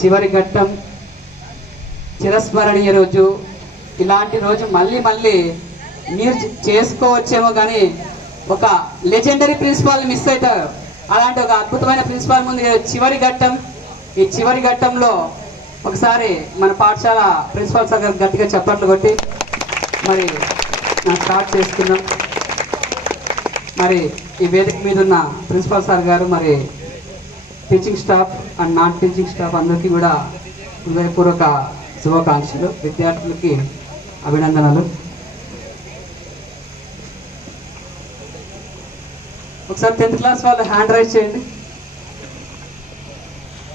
చివరి ఘట్టం, చిరస్మరణీయ రోజు. ఇలాంటి రోజు మళ్ళీ మళ్ళీ మీరు చేసుకోవచ్చేమో, కానీ ఒక లెజెండరీ ప్రిన్సిపాల్ని మిస్ అవుతారు. అలాంటి ఒక అద్భుతమైన ప్రిన్సిపాల్ ముందు చివరి ఘట్టం. ఈ చివరి ఘట్టంలో ఒకసారి మన పాఠశాల ప్రిన్సిపాల్ సార్ గారు గట్టిగా చప్పట్లు కొట్టి మరి స్టార్ట్ చేసుకుందాం. మరి ఈ వేదిక మీద ఉన్న ప్రిన్సిపాల్ సార్ గారు, మరి teaching staff and non teaching staff అందరికీ కూడా హృదయపూర్వక శుభాకాంక్షలు. విద్యార్థులకి అభినందనలు. ఒకసారి 10th క్లాస్ వాళ్ళు హ్యాండ్ రైజ్ చేయండి.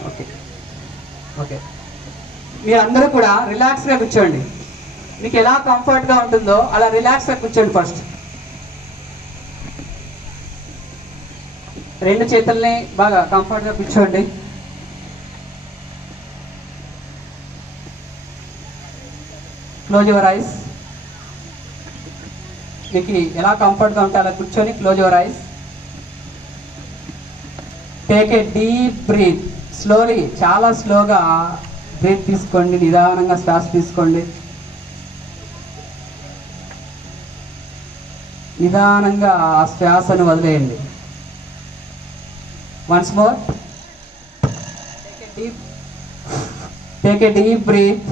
ఓకే ఓకే, మీరందరూ కూడా రిలాక్స్గా కూర్చోండి. మీకు ఎలా కంఫర్ట్గా ఉంటుందో అలా రిలాక్స్గా కూర్చోండి. ఫస్ట్ 2 చేతుల్ని బాగా కంఫర్ట్గా కూర్చోండి. Close your eyes. మీకు ఎలా కంఫర్ట్గా ఉంటే అలా కూర్చొని close your eyes. Take a deep breath. Slowly, చాలా స్లోగా బ్రీత్ తీసుకోండి. నిదానంగా శ్వాస తీసుకోండి. నిదానంగా ఆ శ్వాసను వదిలేయండి. Once more, take a deep breath.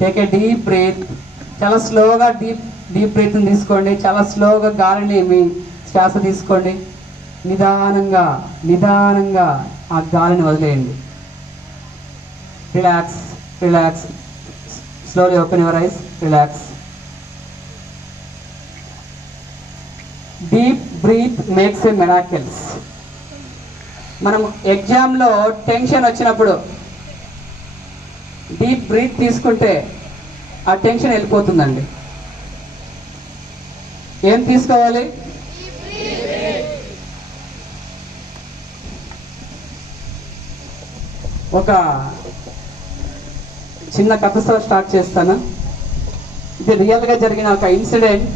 Take a deep breath. చాలా స్లోగా డీప్ బ్రీత్ని తీసుకోండి. చాలా స్లోగా గాలిని మీ శ్వాస తీసుకోండి. నిదానంగా నిదానంగా ఆ గాలిని వదిలేయండి. Relax relax. Slowly open your eyes. Relax. Deep breath makes a miracles. మనం ఎగ్జామ్లో టెన్షన్ వచ్చినప్పుడు డీప్ బ్రీత్ తీసుకుంటే ఆ టెన్షన్ వెళ్ళిపోతుందండి. ఏం తీసుకోవాలి? ఒక చిన్న కథతో స్టార్ట్ చేస్తాను. ఇది రియల్గా జరిగిన ఒక ఇన్సిడెంట్.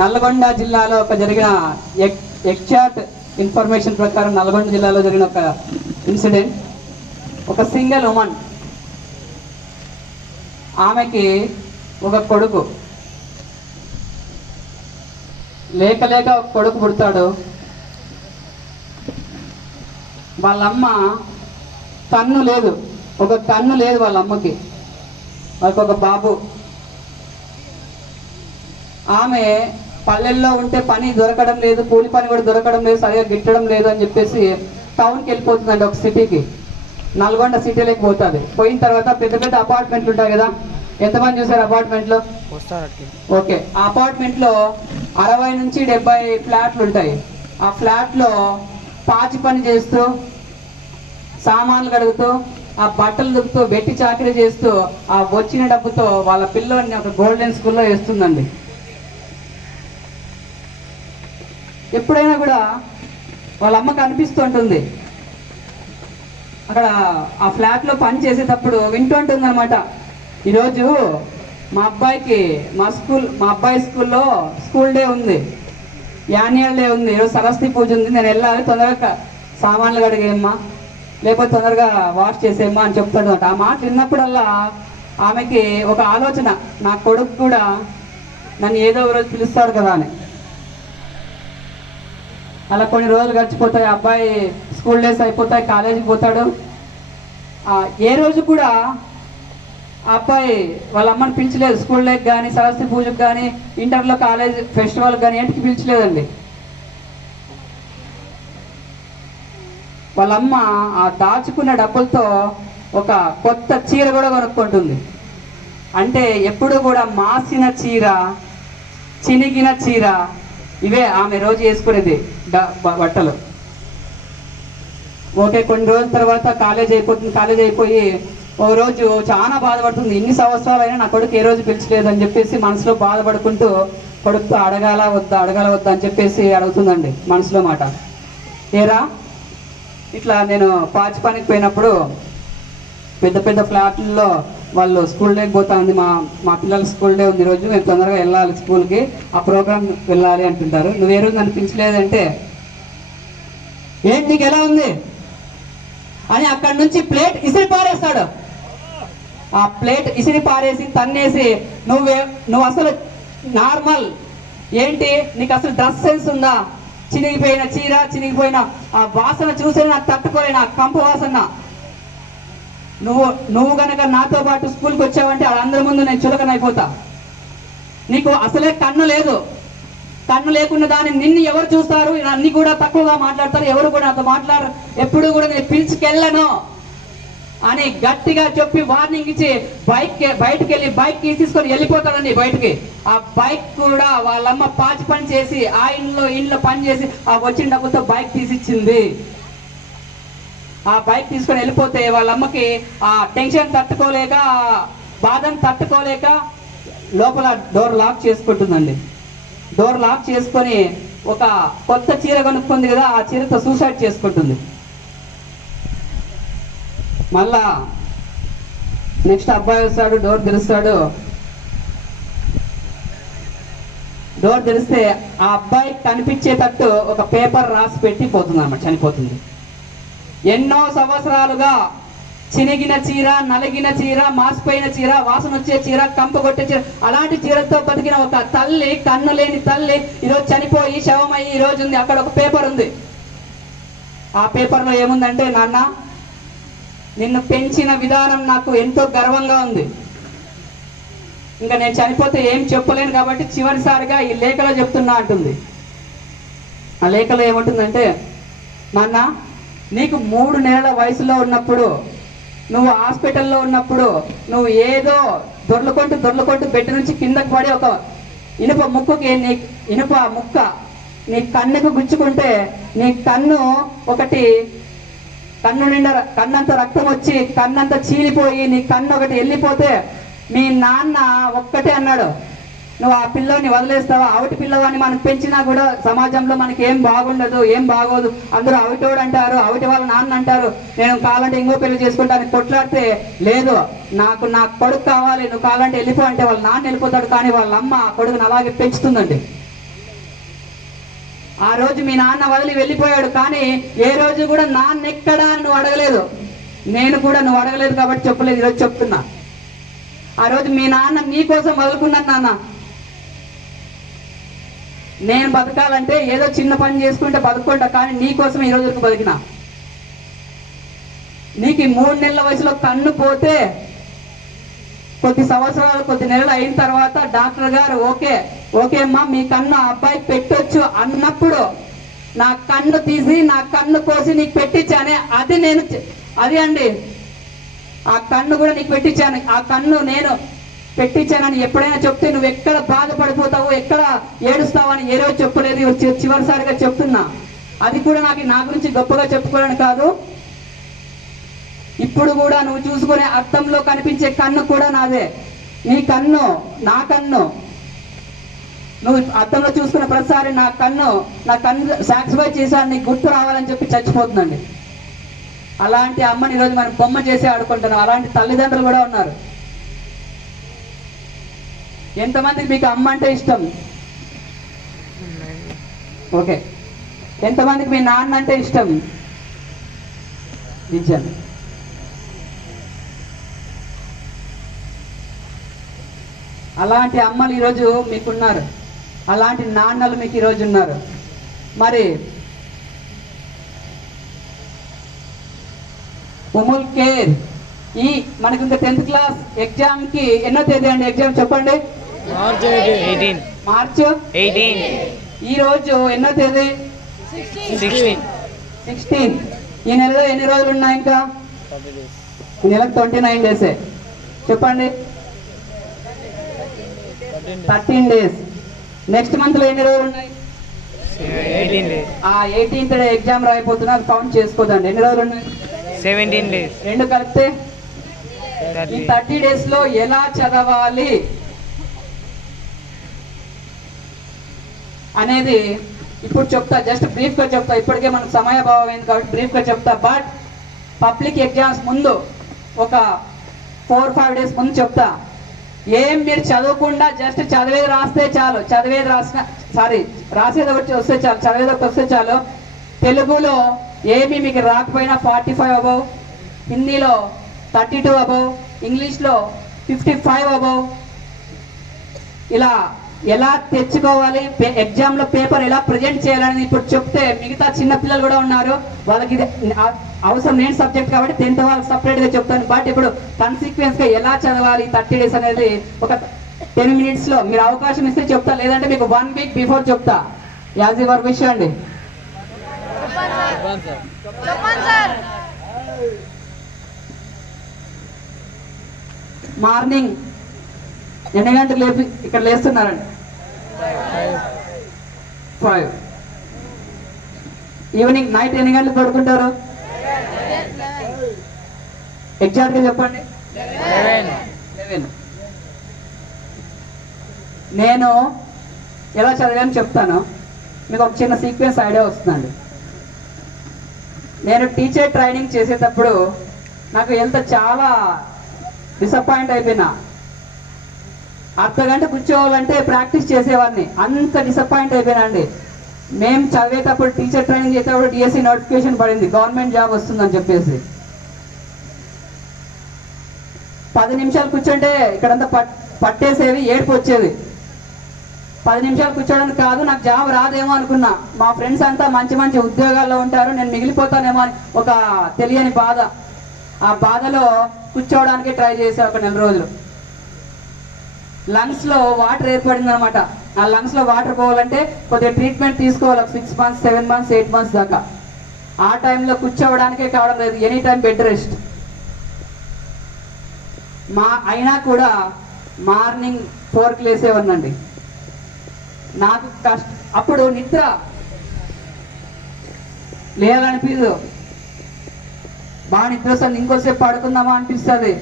నల్గొండ జిల్లాలో జరిగిన ఎగ్జాక్ట్ ఇన్ఫర్మేషన్ ప్రకారం నల్గొండ జిల్లాలో జరిగిన ఒక ఇన్సిడెంట్. ఒక సింగిల్ ఉమెన్, ఆమెకి ఒక కొడుకు లేక లేక ఒక కొడుకు పుడతాడు. వాళ్ళమ్మ కన్ను లేదు, ఒక కన్ను లేదు వాళ్ళ అమ్మకి. వాళ్ళకి ఒక బాబు. ఆమె పల్లెల్లో ఉంటే పని దొరకడం లేదు, కూలి పని కూడా దొరకడం లేదు, సరిగా గిట్టడం లేదు అని చెప్పేసి టౌన్కి వెళ్ళిపోతుందండి. ఒక సిటీకి, నల్గొండ సిటీలోకి పోతుంది. పోయిన తర్వాత పెద్ద పెద్ద అపార్ట్మెంట్లు ఉంటాయి కదా. ఎంతమంది చూసారు అపార్ట్మెంట్లో? ఓకే, ఆ అపార్ట్మెంట్లో 60 నుంచి 70 ఫ్లాట్లు ఉంటాయి. ఆ ఫ్లాట్లో పాచి పని చేస్తూ, సామాన్లు కడుగుతూ, ఆ బట్టలు దుక్కుతూ, బెట్టి చాకరీ చేస్తూ ఆ వచ్చిన డబ్బుతో వాళ్ళ పిల్లల్ని ఒక గోల్డెన్ స్కూల్లో వేస్తుందండి. ఎప్పుడైనా కూడా వాళ్ళ అమ్మకు అనిపిస్తుంటుంది, అక్కడ ఆ ఫ్లాట్లో పని చేసేటప్పుడు వింటుంటుంది అనమాట. ఈరోజు మా అబ్బాయి స్కూల్లో స్కూల్ డే ఉంది, యాన్యువల్ డే ఉంది, ఈరోజు సరస్వతి పూజ ఉంది, నేను వెళ్ళాలి, తొందరగా సామాన్లు కడిగేయమ్మా, లేకపోతే తొందరగా వాష్ చేసేయమ్మా అని చెప్తాడు అనమాట. ఆ మాట విన్నప్పుడల్లా ఆమెకి ఒక ఆలోచన, నా కొడుకు కూడా నన్ను ఏదో రోజు పిలుస్తాడు కదా అని. అలా కొన్ని రోజులు గడిచిపోతాయి. అబ్బాయి స్కూల్ డేస్ అయిపోతాయి, కాలేజీకి పోతాడు. ఏ రోజు కూడా ఆ అబ్బాయి వాళ్ళ అమ్మని పిలిచలేదు. స్కూల్ డేకి కానీ, సరస్వతి పూజకు కానీ, ఇంటర్లో కాలేజ్ ఫెస్టివల్కి కానీ ఏంటికి పిలిచలేదండి. వాళ్ళమ్మ ఆ దాచుకున్న డబ్బులతో ఒక కొత్త చీర కూడా కొనుక్కుంటుంది. అంటే ఎప్పుడు కూడా మాసిన చీర, చినిగిన చీర, ఇవే ఆమె రోజు వేసుకునేది బట్టలు. ఓకే, కొన్ని రోజుల తర్వాత కాలేజ్ అయిపోతుంది. కాలేజ్ అయిపోయి ఓ రోజు చాలా బాధపడుతుంది. ఇన్ని సంవత్సరాలైనా నా కొడుకు ఏ రోజు పిలిచలేదు అని చెప్పేసి మనసులో బాధపడుకుంటూ కొడుకుతో అడగాల వద్దా అని చెప్పేసి అడుగుతుందండి మనసులో మాట. ఏరా, ఇట్లా నేను పాచి పనికి పోయినప్పుడు పెద్ద పెద్ద ఫ్లాట్లలో వాళ్ళు స్కూల్ డేకి పోతా ఉంది, మా పిల్లల స్కూల్ డే ఉంది ఈరోజు, మేము తొందరగా వెళ్ళాలి స్కూల్కి, ఆ ప్రోగ్రామ్ వెళ్ళాలి అంటుంటారు. నువ్వు ఏ రోజు నన్ను పిలిచలేదంటే, ఏంటి నీకు ఎలా ఉంది, అని అక్కడి నుంచి ప్లేట్ ఇసిరి పారేస్తాడు. ఆ ప్లేట్ ఇసిరి పారేసి తన్నేసి నువ్వు అసలు నార్మల్ ఏంటి, నీకు అసలు డ్రెస్ సెన్స్ ఉందా, చినిగిపోయిన చీర, చినిగిపోయిన ఆ వాసన చూసే నాకు తట్టుకోలేను, ఆ కంపు వాసన. నువ్వు గనక నాతో పాటు స్కూల్కి వచ్చావంటే వాళ్ళందరి ముందు నేను చులకనైపోతా. నీకు అసలే కన్ను లేదు, కన్ను లేకుండా దాన్ని నిన్ను ఎవరు చూస్తారు, అన్ని కూడా తక్కువగా మాట్లాడతారు, ఎవరు కూడా నాతో మాట్లాడరు, ఎప్పుడు కూడా నేను పిలిచికెళ్ళను అని గట్టిగా చెప్పి వార్నింగ్ ఇచ్చి బయటకు వెళ్ళి బైక్ తీసుకొని వెళ్ళిపోతాడండి బయటికి. ఆ బైక్ కూడా వాళ్ళమ్మ పాచి పని చేసి ఆ ఇంట్లో పని చేసి ఆ వచ్చిన డబ్బులతో బైక్ తీసిచ్చింది. ఆ బైక్ తీసుకొని వెళ్ళిపోతే వాళ్ళమ్మకి ఆ టెన్షన్ తట్టుకోలేక, ఆ బాధను తట్టుకోలేక లోపల డోర్ లాక్ చేసుకుంటుందండి. డోర్ లాక్ చేసుకొని ఒక కొత్త చీర కొనుక్కుంది కదా, ఆ చీరతో సూసైడ్ చేసుకుంటుంది. మళ్ళా నెక్స్ట్ అబ్బాయి వస్తాడు, డోర్ తెరుస్తాడు. డోర్ తెరిస్తే ఆ అబ్బాయి కనిపించేటట్టు ఒక పేపర్ రాసి పెట్టి పోతుంది అన్నమాట, చనిపోతుంది. ఎన్నో సంవత్సరాలుగా చినిగిన చీర, నలిగిన చీర, మాసిపోయిన చీర, వాసన వచ్చే చీర, కంపు కొట్టే చీర, అలాంటి చీరతో బతికిన ఒక తల్లి, కన్ను లేని తల్లి ఈరోజు చనిపోయి శవమయ్యి ఈరోజు ఉంది. అక్కడ ఒక పేపర్ ఉంది. ఆ పేపర్లో ఏముందంటే, నాన్న నిన్ను పెంచిన విధానం నాకు ఎంతో గర్వంగా ఉంది, ఇంకా నేను చనిపోతే ఏం చెప్పలేను కాబట్టి చివరిసారిగా ఈ లేఖలో చెప్తున్నా అంటుంది. ఆ లేఖలో ఏముంటుందంటే, నాన్న నీకు 3 నెలల వయసులో ఉన్నప్పుడు, నువ్వు హాస్పిటల్లో ఉన్నప్పుడు, నువ్వు ఏదో దొర్లుకుంటూ బెడ్ నుంచి కిందకు పడి ఒక ఇనుప ముక్క నీ కన్నుకు గుచ్చుకుంటే నీ కన్ను కన్ను నిండా కన్నంత రక్తం వచ్చి కన్నంత చీలిపోయి నీ కన్ను ఒకటి వెళ్ళిపోతే మీ నాన్న ఒక్కటే అన్నాడు, నువ్వు ఆ పిల్లని వదిలేస్తావా, అవిటి పిల్లవాడిని మనం పెంచినా కూడా సమాజంలో మనకి ఏం బాగుండదు, ఏం బాగోదు, అందరూ అవిటోడు అంటారు, అవిటి వాళ్ళ నాన్న అంటారు, నేను కావాలంటే ఇంకో పెళ్లి చేసుకుంటాను కొట్లాడితే, లేదు నాకు నా కొడుకు కావాలి, నువ్వు కావాలంటే వెళ్ళిపో అంటే వాళ్ళ నాన్న వెళ్ళిపోతాడు. కానీ వాళ్ళ అమ్మ ఆ కొడుకుని అలాగే పెంచుతుందండి. ఆ రోజు మీ నాన్న వదిలి వెళ్ళిపోయాడు, కానీ ఏ రోజు కూడా నాన్న ఎక్కడా నువ్వు అడగలేదు, నేను కూడా నువ్వు అడగలేదు కాబట్టి చెప్పలేదు, ఈరోజు చెప్తున్నా. ఆ రోజు మీ నాన్న నీ కోసం వదులుకున్నాను నాన్న, నేను బతకాలంటే ఏదో చిన్న పని చేసుకుంటే బతుకుంటా, కానీ నీ కోసం ఈ రోజు బతికినా. నీకు 3 నెలల వయసులో కన్ను పోతే కొద్ది సంవత్సరాలు, కొద్ది నెలలు అయిన తర్వాత డాక్టర్ గారు ఓకే అమ్మా మీ కన్ను ఆ అబ్బాయికి పెట్టొచ్చు అన్నప్పుడు నా కన్ను తీసి నా కన్ను కోసి నీకు పెట్టించానే, అది అండి ఆ కన్ను కూడా నీకు పెట్టించాను, ఆ కన్ను నేను పెట్టించానని ఎప్పుడైనా చెప్తే నువ్వు ఎక్కడ బాధపడిపోతావు, ఎక్కడ ఏడుస్తావు అని ఏ రోజు చెప్పలేదు, చివరిసారిగా చెప్తున్నా. అది కూడా నా గురించి గొప్పగా చెప్పుకోవడానికి కాదు, ఇప్పుడు కూడా నువ్వు చూసుకునే అద్దంలో కనిపించే కన్ను కూడా నాదే. నీ కన్ను నా కన్ను, నువ్వు అద్దంలో చూసుకున్న ప్రతిసారి నా కన్ను సాటిస్ఫై చేశాను, నీకు గుర్తు రావాలని చెప్పి చచ్చిపోతుందండి. అలాంటి అమ్మని ఈరోజు మనం బొమ్మ చేసి ఆడుకుంటున్నాం. అలాంటి తల్లిదండ్రులు కూడా ఉన్నారు. ఎంతమందికి మీకు అమ్మ అంటే ఇష్టం? ఓకే, ఎంతమందికి మీ నాన్న అంటే ఇష్టం? నిజం. అలాంటి అమ్మలు ఈరోజు మీకున్నారు, అలాంటి నాన్నలు మీకు ఈరోజు ఉన్నారు. మరి ఉముల్ కేర్ మనకి ఇంకా 10th క్లాస్ ఎగ్జామ్ కి ఎన్నో తేదీ అండి ఎగ్జామ్ చెప్పండి? మార్చ్ 18. ఈ రోజు ఎన్నో తేదీ? 16. ఈ నెలలో ఎన్ని రోజులు ఉన్నాయి? ఇంకా ఈ నెలకు 29 డేసే. చెప్పండి, 13 డేస్. నెక్స్ట్ మంత్ లో ఎన్ని రోజులు ఉన్నాయి? 18 డేస్. ఆ 18th డే ఎగ్జామ్ రాయిపోతున్నా, అది కౌంట్ చేసుకోదండి. ఎన్ని రోజులు ఉన్నాయి? 17 డేస్. రెండు కలిపితే ఈ 30 డేస్ లో ఎలా చదవాలి అనేది ఇప్పుడు చెప్తా. జస్ట్ బ్రీఫ్ గా చెప్తా, ఇప్పటికే మనకు సమయాభావం అయింది కాబట్టి బ్రీఫ్ గా చెప్తా. బట్ పబ్లిక్ ఎగ్జామ్స్ ముందు ఒక 4-5 డేస్ ముందు చెప్తా. ఏం మీరు చదవకుండా జస్ట్ చదివేది రాస్తే చాలు, రాసేది ఒకటి వస్తే చాలు, చదివేది ఒకటి వస్తే చాలు. తెలుగులో ఏమి మీకు రాకపోయినా 45 అబౌవ్, హిందీలో 32 అబౌవ్, ఇంగ్లీష్లో 55 అబౌవ్. ఇలా ఎలా తెచ్చుకోవాలి, ఎగ్జామ్లో పేపర్ ఎలా ప్రజెంట్ చేయాలని ఇప్పుడు చెప్తే మిగతా చిన్న పిల్లలు కూడా ఉన్నారు, వాళ్ళకి ఇది అవసరం లేని సబ్జెక్ట్ కాబట్టి 10th వాళ్ళకి సపరేట్గా చెప్తాను. బట్ ఇప్పుడు కన్సిక్వెన్స్గా ఎలా చదవాలి 30 days అనేది ఒక 10 minutesలో మీరు అవకాశం ఇస్తే చెప్తా, లేదంటే మీకు 1 week బిఫోర్ చెప్తా. యాజ్ యువర్ విష్ అండి. మార్నింగ్ ఎన్ని గంటలు లేపి ఇక్కడ లేస్తున్నారండి? 5. ఈవినింగ్ నైట్ ఎన్ని గంటలు పడుకుంటారు? ఎగ్జాక్ట్గా చెప్పండి. 11. నేను ఎలా చదివాను చెప్తాను, మీకు ఒక చిన్న సీక్వెన్స్ ఐడియా వస్తుందండి. నేను టీచర్ ట్రైనింగ్ చేసేటప్పుడు నాకు ఎంత చాలా డిసప్పాయింట్ అయిపోయినా. అర్ధగంట కూర్చోవాలంటే ప్రాక్టీస్ చేసేవాడిని, అంత డిసప్పాయింట్ అయిపోయినా అండి. మేము చదివేటప్పుడు టీచర్ ట్రైనింగ్ చేసేటప్పుడు డిఎస్సి నోటిఫికేషన్ పడింది, గవర్నమెంట్ జాబ్ వస్తుందని చెప్పేసి. 10 నిమిషాలు కూర్చుంటే ఇక్కడంతా పట్టేసేవి, ఏడుపు వచ్చేది. 10 నిమిషాలు కూర్చోడానికి కాదు, నాకు జాబ్ రాదేమో అనుకున్నా. మా ఫ్రెండ్స్ అంతా మంచి మంచి ఉద్యోగాల్లో ఉంటారు, నేను మిగిలిపోతానేమో అని ఒక తెలియని బాధ. ఆ బాధలో కూర్చోవడానికి ట్రై చేసా ఒక 4 రోజులు. లంగ్స్లో వాటర్ ఏర్పడింది అనమాట. ఆ లంగ్స్లో వాటర్ పోవాలంటే కొద్దిగా ట్రీట్మెంట్ తీసుకోవాలి, 6 months 7 months 8 months దాకా. ఆ టైంలో కూర్చోవడానికే కావడం లేదు, ఎనీ టైం బెడ్ రెస్ట్. అయినా కూడా మార్నింగ్ 4కి లేసేవాడినండి. నాకు అప్పుడు నిద్ర లేయాలనిపించదు, బాగా నిద్ర వస్తుంది, ఇంకోసేపు పడుకుందామా అనిపిస్తుంది.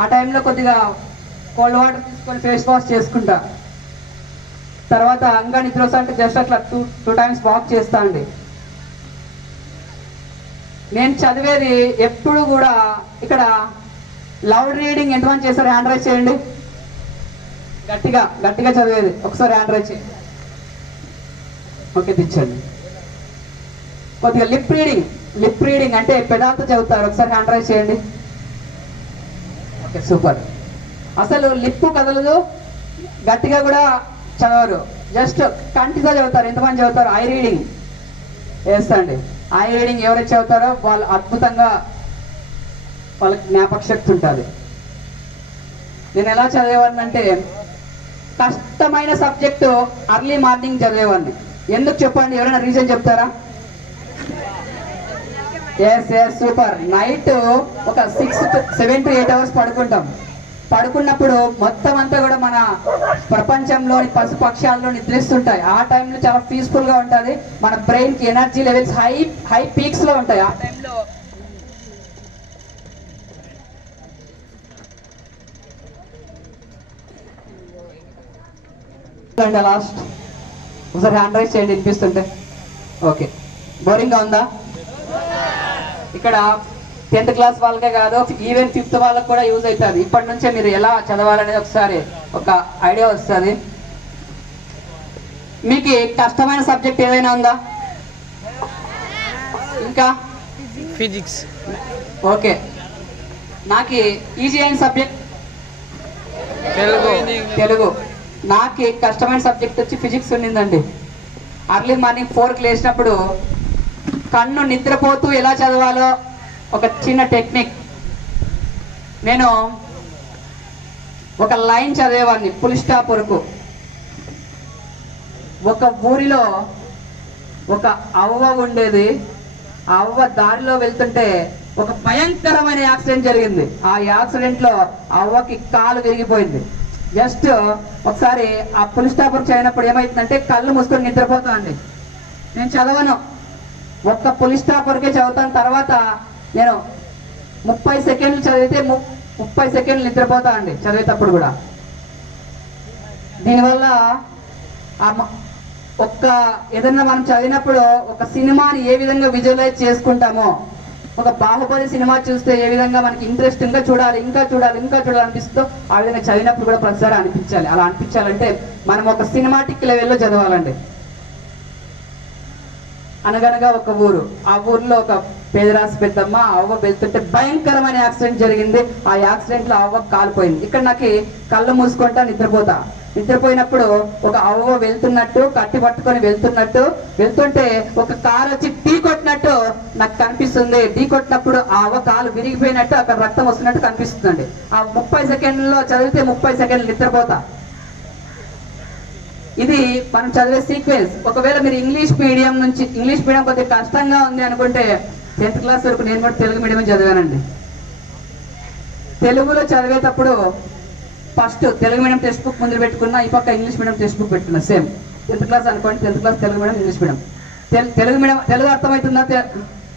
ఆ టైంలో కొద్దిగా కోల్డ్ వాటర్ తీసుకొని ఫేస్ వాష్ చేసుకుంటా. తర్వాత అంగా నిద్ర వస్తా అంటే జస్ట్ అట్లా 2 times వాక్ చేస్తా అండి. నేను చదివేది ఎప్పుడు కూడా ఇక్కడ లౌడ్ రీడింగ్ ఎంతమంది చేస్తారు? హ్యాండ్ రైజ్ చేయండి. గట్టిగా గట్టిగా చదివేది ఒకసారి హ్యాండ్ రైజ్ చేయండి. ఓకే, తెచ్చండి. కొద్దిగా లిప్ రీడింగ్ అంటే పెదాలతో చదువుతారు, ఒకసారి హ్యాండ్ రైజ్ చేయండి. Okay, super. అసలు లిప్పు కదలదు, గట్టిగా కూడా చదవరు, జస్ట్ కంటితో చదువుతారు. ఎంతమంది చదువుతారు? ఐ రీడింగ్ వేస్తండి. ఐ రీడింగ్ ఎవరైతే చదువుతారో వాళ్ళు అద్భుతంగా వాళ్ళకి జ్ఞాపక శక్తి ఉంటుంది. నేను ఎలా చదివేవాడిని అంటే కష్టమైన సబ్జెక్టు అర్లీ మార్నింగ్ చదివేవాడిని. ఎందుకు చెప్పండి, ఎవరైనా రీజన్ చెప్తారా? Yes super. నైట్ ఒక 7 to 8 hours పడుకుంటాం. పడుకున్నప్పుడు మొత్తం అంతా కూడా మన ప్రపంచంలోని పశుపక్షాల్లో నిద్రిస్తుంటాయి. ఆ టైంలో చాలా పీస్ఫుల్గా ఉంటుంది, మన బ్రెయిన్కి ఎనర్జీ లెవెల్స్ హై పీక్స్లో ఉంటాయి. ఆ టైంలో లాస్ట్ ఒకసారి హ్యాండ్ రైజ్ చేయండి వినిపిస్తుంటే. ఓకే, బోరింగ్గా ఉందా? ఇక్కడ 10th class వాళ్ళకే కాదు, ఈవెన్ 5th వాళ్ళకి కూడా యూజ్ అవుతుంది. ఇప్పటి నుంచే మీరు ఎలా చదవాలనేది ఒకసారి ఒక ఐడియా వస్తుంది. మీకు కష్టమైన సబ్జెక్ట్ ఏదైనా ఉందా? ఇంకా ఫిజిక్స్. ఓకే, నాకు ఈజీ అయిన సబ్జెక్ట్ తెలుగు. నాకు కష్టమైన సబ్జెక్ట్ వచ్చి ఫిజిక్స్ ఉండిందండి. అర్లీ మార్నింగ్ 4కి లేచినప్పుడు కన్ను నిద్రపోతూ ఎలా చదవాలో ఒక చిన్న టెక్నిక్. నేను ఒక లైన్ చదివేవాడిని ఫుల్ స్టాప్ వరకు. ఒక ఊరిలో ఒక అవ్వ ఉండేది. ఆ అవ్వ దారిలో వెళ్తుంటే ఒక భయంకరమైన యాక్సిడెంట్ జరిగింది. ఆ యాక్సిడెంట్లో అవ్వకి కాలు విరిగిపోయింది. జస్ట్ ఒకసారి ఆ ఫుల్ స్టాప్ వరకు చదివినప్పుడు ఏమైతుందంటే కళ్ళు మూసుకొని నిద్రపోతా అండి. నేను చదవను, ఒక్క ఫుల్ స్టాప్ వరకే చదువుతాను. తర్వాత నేను 30 సెకండ్లు చదివితే 30 సెకండ్లు నిద్రపోతా అండి చదివేటప్పుడు కూడా. దీనివల్ల ఏదన్నా మనం చదివినప్పుడు ఒక సినిమాని ఏ విధంగా విజువలైజ్ చేసుకుంటామో, ఒక బాహుబలి సినిమా చూస్తే ఏ విధంగా మనకి ఇంట్రెస్ట్ ఇంకా చూడాలి అనిపిస్తుందో ఆ విధంగా చదివినప్పుడు కూడా ప్రతిసారి అనిపించాలి. అలా అనిపించాలంటే మనం ఒక సినిమాటిక్ లెవెల్లో చదవాలండి. అనగనగా ఒక ఊరు, ఆ ఊర్లో ఒక పేదరాశి పెద్దమ్మ అవ్వ వెళ్తుంటే భయంకరమైన యాక్సిడెంట్ జరిగింది. ఆ యాక్సిడెంట్ లో అవ్వ కాలిపోయింది. ఇక్కడ నాకు కళ్ళు మూసుకుంటా నిద్రపోయినప్పుడు ఒక అవ్వ వెళ్తున్నట్టు కట్టి పట్టుకొని వెళ్తుంటే ఒక కారు వచ్చి ఢీ కొట్టినట్టు నాకు కనిపిస్తుంది. ఢీ కొట్టినప్పుడు ఆ అవ్వ కాలు విరిగిపోయినట్టు అక్కడ రక్తం వస్తున్నట్టు కనిపిస్తుంది. ఆ 30 సెకండ్లో చదివితే 30 సెకండ్లు నిద్రపోతా. ఇది మనం చదివే సీక్వెన్స్. ఒకవేళ మీరు ఇంగ్లీష్ మీడియం కొద్దిగా కష్టంగా ఉంది అనుకుంటే 10th క్లాస్ వరకు నేను కూడా తెలుగు మీడియం చదివానండి. తెలుగులో చదివేటప్పుడు first Telugu medium text book ముందు పెట్టుకున్నా, ఈ పక్క ఇంగ్లీష్ మీడియం టెక్స్ట్ బుక్ పెట్టుకున్నా. సేమ్ 10th క్లాస్ అనుకోండి, 10th class Telugu medium, English medium. Telugu అర్థమవుతుందా?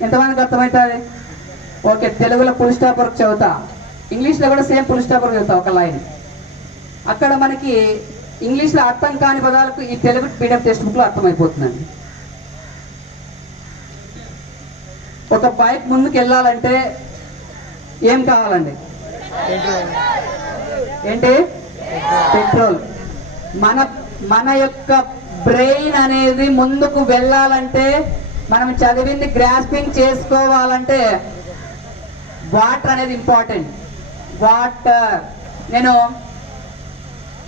ఎంతమందికి అర్థమవుతుంది? ఓకే, తెలుగులో ఫుల్ స్టాప్ వరకు చదువుతా, ఇంగ్లీష్లో కూడా సేమ్ ఫుల్ స్టాప్ వరకు చదువుతా ఒక లైన్. అక్కడ మనకి ఇంగ్లీష్లో అర్థం కాని పదాలకు ఈ తెలుగు మీడియం టెక్స్ట్ బుక్ లో అర్థమైపోతుందండి. ఒక బైక్ ముందుకు వెళ్ళాలంటే ఏం కావాలండి? ఏంటి? పెట్రోల్. మన యొక్క బ్రెయిన్ అనేది ముందుకు వెళ్ళాలంటే, మనం చదివింది గ్రాస్పింగ్ చేసుకోవాలంటే వాటర్ అనేది ఇంపార్టెంట్. వాటర్. నేను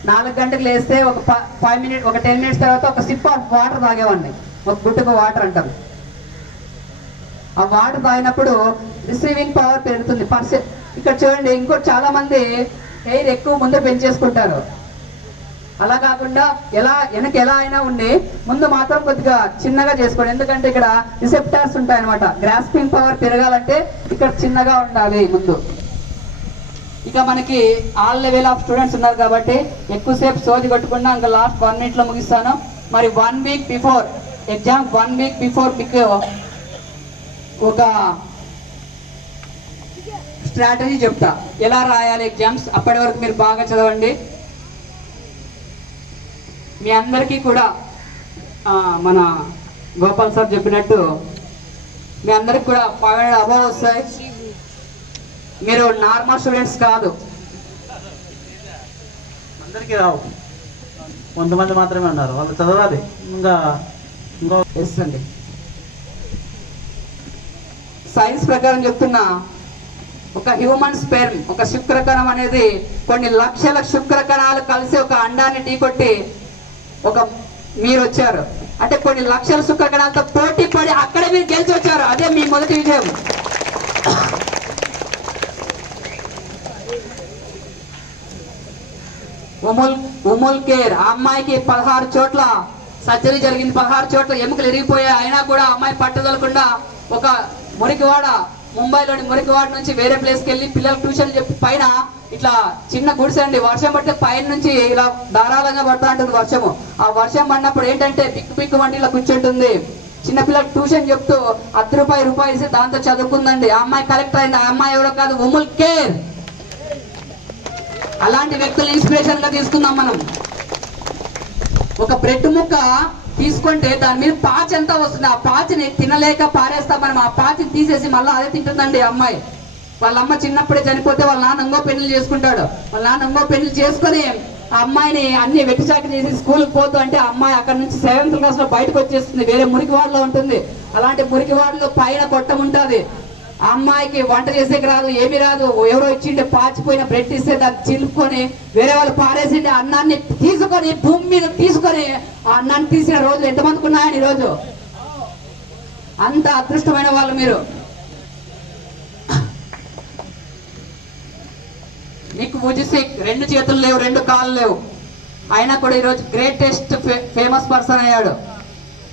4 గంటలకు లేస్తే ఒక 10 మినిట్స్ తర్వాత ఒక సిప్ ఆఫ్ వాటర్ తాగేవాడిని. ఒక గుట్టుకు వాటర్ అంటారు. ఆ వాటర్ తాగినప్పుడు రిసీవింగ్ పవర్ పెరుగుతుంది. ఇక్కడ చూడండి, ఇంకోటి చాలా మంది ఎయిర్ ఎక్కువ ముందు పెంచేసుకుంటారు. అలా కాకుండా వెనక ఎలా అయినా ఉండి ముందు మాత్రం కొద్దిగా చిన్నగా చేసుకోండి. ఎందుకంటే ఇక్కడ రిసెప్టార్స్ ఉంటాయి అనమాట. గ్రాస్పింగ్ పవర్ పెరగాలంటే ఇక్కడ చిన్నగా ఉండాలి ముందు. ఇక మనకి ఆల్ లెవెల్ ఆఫ్ స్టూడెంట్స్ ఉన్నారు కాబట్టి ఎక్కువసేపు సోది కొట్టుకున్నా ఇంకా లాస్ట్ 1 minute లో ముగిస్తాను. మరి 1 week before exam, 1 week before మీకు ఒక స్ట్రాటజీ చెప్తా, ఎలా రాయాలి ఎగ్జామ్స్. అప్పటి వరకు మీరు బాగా చదవండి. మీ అందరికీ కూడా మన గోపాల్ సార్ చెప్పినట్టు మీ అందరికి కూడా 500 above వస్తాయి. మీరు నార్మల్ స్టూడెంట్స్ కాదు. అందరికీ రావు, కొంతమంది మాత్రమే ఉన్నారు, వాళ్ళు చదవాలి. ఇంకో అండి సైన్స్ ప్రకారం చెప్తున్నా, ఒక హ్యూమన్ స్పెర్మ్, ఒక శుక్రకణం అనేది కొన్ని లక్షల శుక్రకణాలు కలిసి ఒక అండాన్ని ఢీకొట్టి మీరు వచ్చారు. అంటే కొన్ని లక్షల శుక్రకణాలతో పోటీ పడి అక్కడే మీరు గెలిచి వచ్చారు. అదే మీ మొదటి విజయం. ఉముల్ కేర్, ఆ అమ్మాయికి 16 చోట్ల సర్జరీ జరిగింది. 16 చోట్ల ఎముకలు ఇరిగిపోయాయి. అయినా కూడా అమ్మాయి పట్టుదలకుండా ఒక మురికివాడ, ముంబైలోని మురికివాడ నుంచి వేరే ప్లేస్కి వెళ్ళి పిల్లలకు ట్యూషన్ చెప్పి పైన ఇట్లా చిన్న గుడిసండి, వర్షం పడితే పైన నుంచి ఇలా ధారాళంగా పడుతూ ఉంటుంది వర్షము. ఆ వర్షం పడినప్పుడు ఏంటంటే పిక్కు వంటి ఇలా కూర్చుంటుంది. చిన్నపిల్లలకు ట్యూషన్ చెప్తూ ₹10 ఇస్తే దాంతో చదువుకుందండి. ఆ అమ్మాయి కలెక్టర్ అయింది. ఆ అమ్మాయి ఎవరో కాదు, ఉముల్ కేర్. అలాంటి వ్యక్తులు ఇన్స్పిరేషన్ గా తీసుకుందాం మనం. ఒక బ్రెడ్ ముక్క తీసుకుంటే దాని మీద పాచి ఎంత వస్తుంది, ఆ పాచిని తినలేక పారేస్తాం మనం. ఆ పాచిని తీసేసి మళ్ళీ అదే తింటుందండి అమ్మాయి. వాళ్ళ అమ్మ చిన్నప్పుడే చనిపోతే వాళ్ళ నాన్న ఇంకో పెళ్లి చేసుకుంటాడు. వాళ్ళ నాన్న ఇంకో పెళ్లి చేసుకుని ఆ అమ్మాయిని అన్ని వెట్టిచాకి చేసి స్కూల్కి పోతూ అంటే ఆ అమ్మాయి అక్కడ నుంచి 7th క్లాస్ లో బయటకు వచ్చేస్తుంది. వేరే మురికివాడలో ఉంటుంది. అలాంటి మురికివాడలో పైన కొట్టం ఉంటుంది. ఆ అమ్మాయికి వంట చేసేకి రాదు, ఏమి రాదు. ఎవరో ఇచ్చిండే పాచిపోయిన బ్రెడ్ ఇస్తే దాన్ని చిలుపుకొని వేరే వాళ్ళు పారేసిండే అన్నాన్ని తీసుకొని భూమి మీద తీసుకొని ఆ అన్నాన్ని తీసిన రోజులు ఎంతమందికి ఉన్నాయని ఈరోజు. అంత అదృష్టమైన వాళ్ళు మీరు. నీకు ముజిసిక్ 2 చేతులు లేవు, 2 కాళ్ళు లేవు, అయినా కూడా ఈరోజు గ్రేటెస్ట్ ఫేమస్ పర్సన్ అయ్యాడు.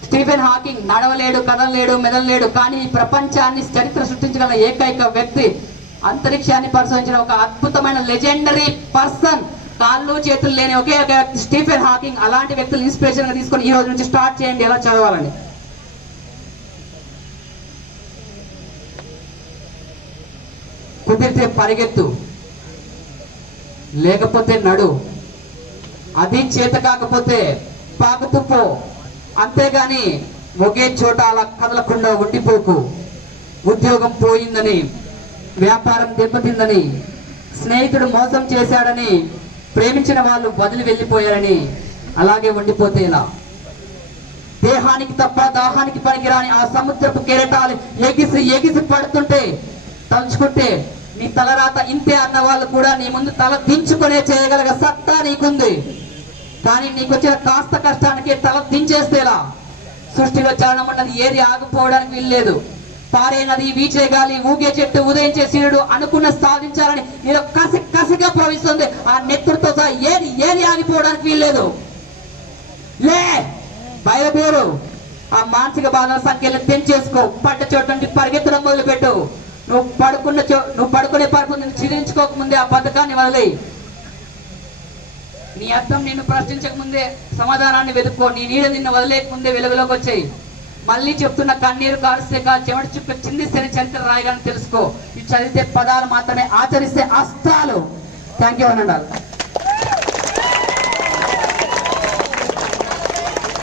స్టీఫెన్ హాకింగ్ నడవలేడు, కదలలేడు, మెదలలేడు, కానీ ఈ ప్రపంచాన్ని చరిత్ర సృష్టించగల ఏకైక వ్యక్తి, అంతరిక్షాన్ని పరిశోధించిన ఒక అద్భుతమైన లెజెండరీ పర్సన్, కాళ్ళు చేతులు లేని ఒకే ఒక వ్యక్తి స్టీఫెన్ హాకింగ్. అలాంటి వ్యక్తులు ఇన్స్పిరేషన్ గా తీసుకొని ఈ రోజు నుంచి స్టార్ట్ చేయండి ఎలా చదవాలని. కుదిరితే పరిగెత్తు, లేకపోతే నడు, అది చేత కాకపోతే పాకుతూ పో, అంతేగాని ఒకే చోట అలా కదలకుండా ఉండిపోకు. ఉద్యోగం పోయిందని, వ్యాపారం దెబ్బతిందని, స్నేహితుడు మోసం చేశాడని, ప్రేమించిన వాళ్ళు వదిలి వెళ్ళిపోయారని అలాగే ఉండిపోతే ఇలా. దేహానికి తప్ప దాహానికి పనికిరాని ఆ సముద్రపు కెరటాలు ఎగిసి ఎగిసి పడుతుంటే తలుచుకుంటే నీ తలరాత ఇంతే అన్న వాళ్ళు కూడా నీ ముందు తల దించుకునే చేయగలగ సత్తా నీకుంది. కానీ నీకు వచ్చిన కాస్త కష్టానికి తల దించేస్తేలా? సృష్టిలో చలనం ఉన్నది, ఏది ఆగిపోవడానికి వీల్లేదు. పారే నది, వీచే గాలి, ఊగే చెట్టు, ఉదయించే సూర్యుడు అనుకున్న సాధించాలని నేను కసి కసిగా ప్రవహిస్తుంది. ఆ నెత్తుడితో సహా ఏది ఆగిపోవడానికి వీల్లేదు. లే, బయలుదేరు. ఆ మానసిక బాధల సంఖ్యలు తెంచేసుకో. పడ్డ చోటు నుండి పరిగెత్తడం మొదలుపెట్టు. నువ్వు పడుకునే పరుపు చిరించుకోక ముందే ఆ పథకాన్ని వదిలేయి. నీ అర్థం నిన్ను ప్రశ్నించక ముందే సమాధానాన్ని వెతుక్కో. నీ నీడ నిన్ను వదిలేక ముందే వెలుగులోకి వచ్చాయి. మళ్ళీ చెప్తున్న, కన్నీరు కారుస్తే చెమట చుక్క చిందిస్తేనే చరిత్ర రాయగానే తెలుసుకో. ఇవి చదివితే పదాలు మాత్రమే, ఆచరిస్తే అస్త్రాలు. థ్యాంక్ యూ అనండి.